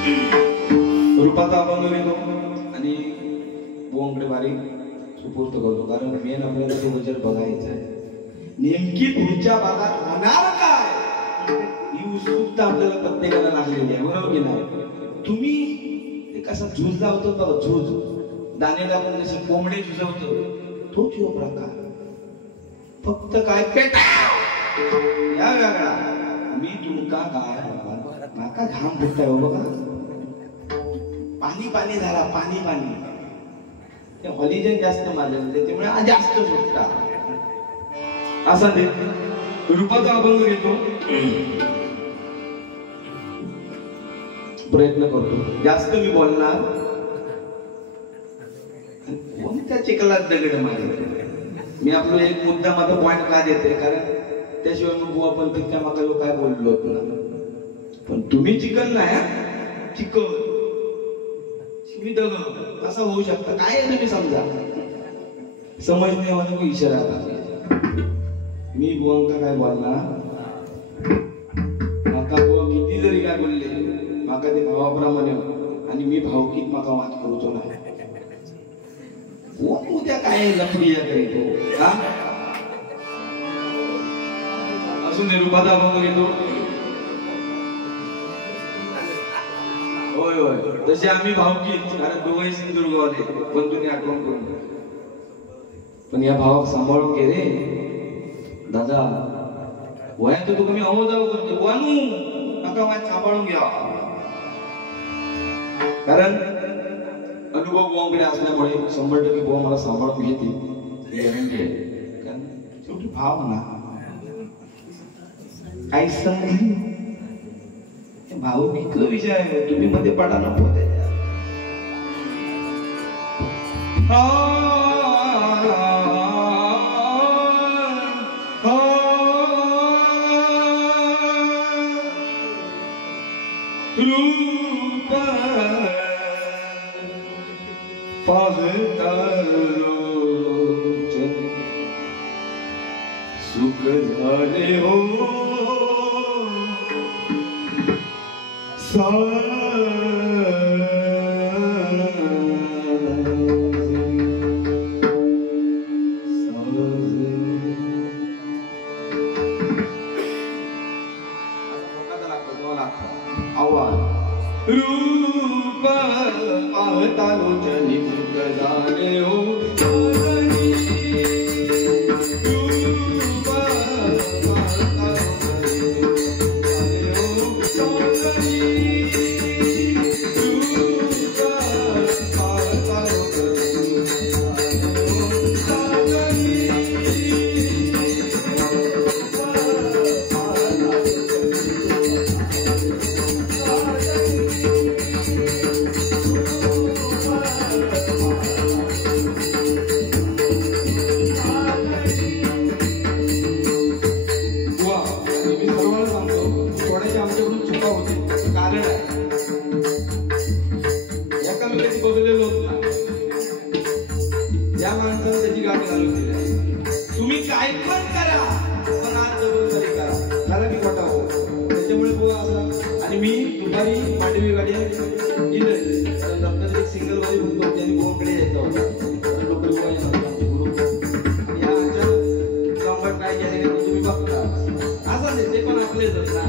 रूपाचा अभंग घेतो आणि बोंकडे बारीक सुपूर्त करतो, कारण मेन आपल्याला तो वजर बघायचा आहे. नेमकी पुढच्या भागात होणार काय ही उत्सुकता आपल्याला प्रत्येकाला लागलेली आहे, बरोबर की नाही? तुम्ही ते कसा झूज लावतो बघा, झूज दाणे दाबून जसे कोंबडे झुजवतो तोच यो प्रकार. फक्त काय पेटा या वेगळा. मी तुमका काय माका घाम फुटताय बघा, पाणी पाणी झाला, पाणी पाणी. ते हॉलिजन जास्त मारलेलं त्याच्यामुळे जास्त फुटता. असा ते रूपाचा अभंग घेतो, प्रयत्न करतो. जास्त मी बोलणार, कोणत्या चिखलात दगड मारले. मी आपलं एक मुद्दा माझा पॉइंट का देते, कारण त्याशिवाय मग बुवा पण त्या माका काय बोललो ना. पण तुम्ही चिकन नाही, चिकन मी दगड असं होऊ शकतं काय आहे तुम्ही समजा. समजणे मला को इशारा. मी बुवांका काय बोलणार, माका बुवा किती जरी काय बोलले माका ते भावाप्रमाणे, आणि मी भावकीत माका वाद करूचो नाही. कोण उद्या काय लफडिया करीतो का असून रूपाचा अभंग घेतो. होय होय तसे आम्ही भावकीत, कारण दोघंही सिंधुदुर्गवाले, पण तुम्ही आठवण करून. पण या भावाक सांभाळून घे रे दादा. वयात तू कमी अहो जाऊ करतो वानू नका, वाट सांभाळून घ्या. कारण अनुभव बुवांकडे असल्यामुळे 100% बुवा मला सांभाळून घेतील, कारण शेवटी भाव म्हणा काही समजली. भाऊ किती विषय आहे, तुम्ही मध्ये पडा नको त्याच्या. रूप पाहतालोचन सुख झाले हो रूप पाहतालोचन सुख झाले हो. तुम्ही काय पण करा, पण आज जबाबदारी करा, झाला की मोठा हो. त्याच्यामुळे बुवा असला. आणि मी दुपारी मांडवी गाडी दिलं, रत्नाचं एक सिंगल वाली होतो, त्यांनी बुवाकडे यायचं होतं. लोक बुवा येणार ग्रुप, आणि या अचानक काय केले तुम्ही बघता. असं नाही, ते पण आपलेच ना.